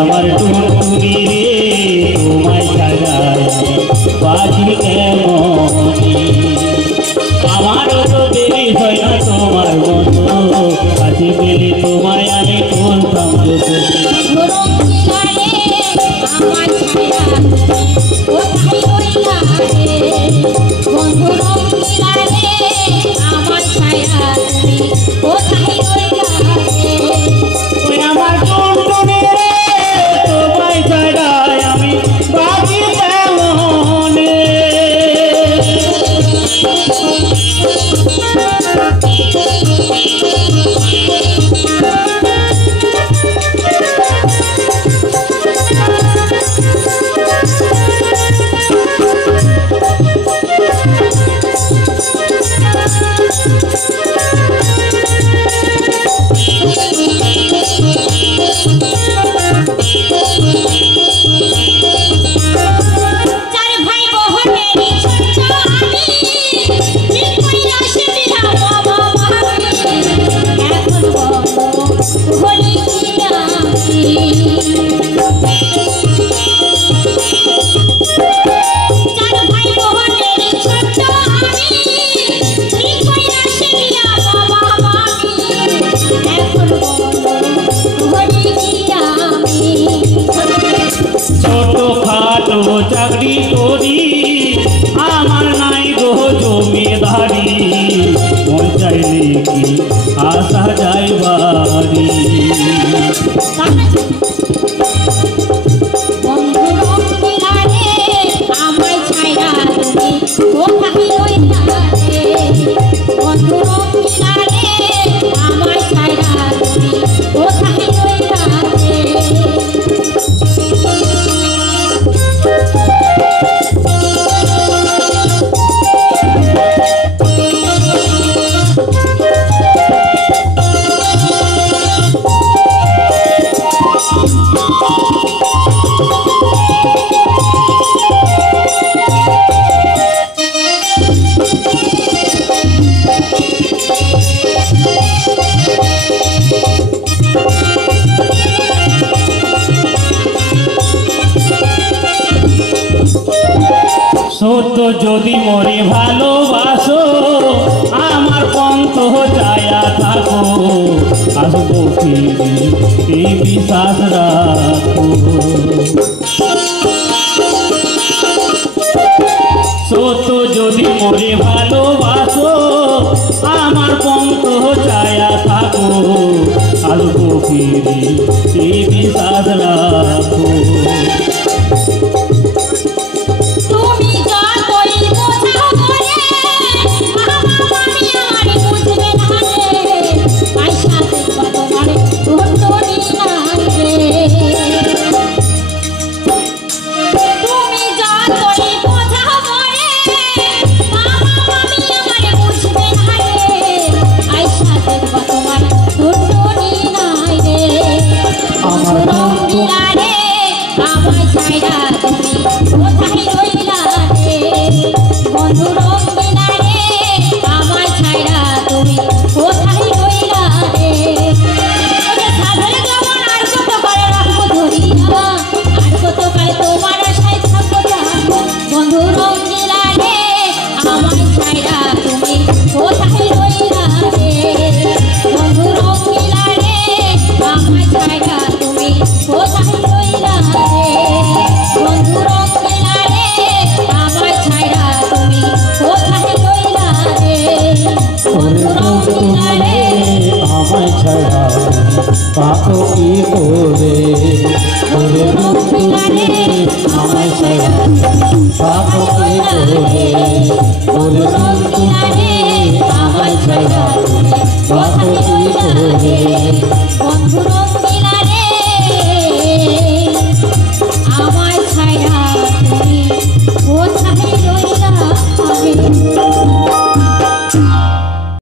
আমার টুকুনি রে, তোমায় ছাড়া বাজি কেমন? তো দেরি হয় না তোমার মতো আজি পেলে তোমায় আমি কোন আমার ছায়া। चाकरी तोरी आमार नाई गो जमीदारी। मन चाहिए कि आशा जाए बारी। মুহূর্ত যদি মরে ভালোবাসো, আমার পন্ত যায়া থাকো। আসব এই বিশ্বাস রাখো। সত্য যদি মরে ভালোবাসো, আমার পন্ত যায়া থাকো। আসব ফিরি আমায় ছাড়া পাতো কি করে আমায় ছাড়া পাতো কি করে